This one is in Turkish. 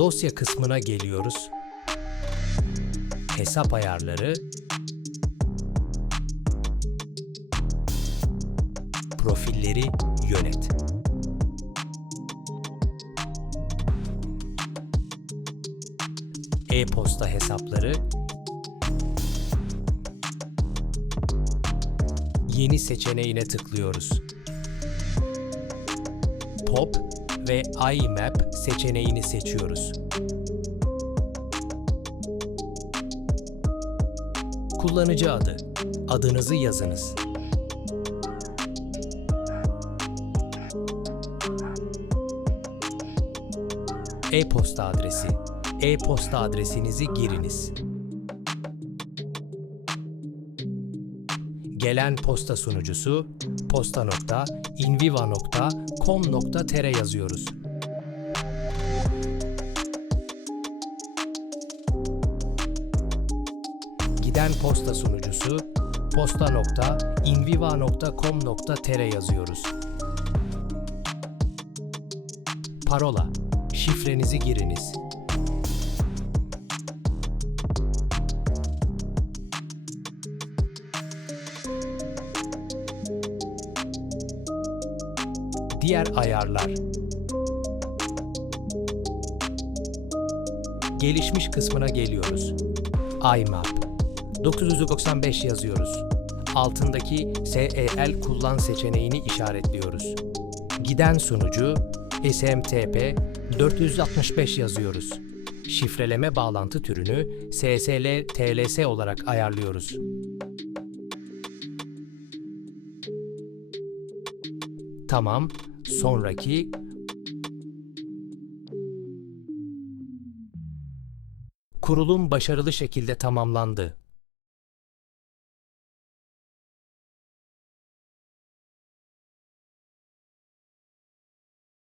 Dosya kısmına geliyoruz. Hesap ayarları. Profilleri yönet. E-posta hesapları. Yeni seçeneğine tıklıyoruz. Pop ve IMAP seçeneğini seçiyoruz. Kullanıcı adı. Adınızı yazınız. E-posta adresi. E-posta adresinizi giriniz. Gelen posta sunucusu posta.inviva.com.tr yazıyoruz. Giden posta sunucusu posta.inviva.com.tr yazıyoruz. Parola, şifrenizi giriniz. Diğer ayarlar. Gelişmiş kısmına geliyoruz. IMAP. 995 yazıyoruz. Altındaki SEL kullan seçeneğini işaretliyoruz. Giden sunucu SMTP 465 yazıyoruz. Şifreleme bağlantı türünü SSL TLS olarak ayarlıyoruz. Tamam, sonraki Kurulum başarılı şekilde tamamlandı.